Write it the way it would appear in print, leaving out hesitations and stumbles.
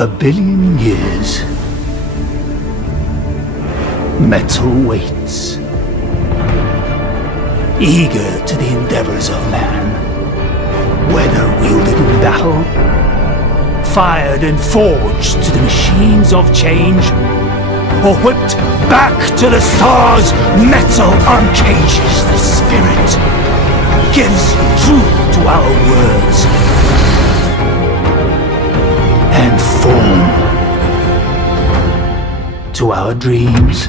1,000,000,000 years, metal waits, eager to the endeavors of man, whether wielded in battle, fired and forged to the machines of change, or whipped back to the stars. Metal uncages the spirit, gives truth to our words, and form to our dreams.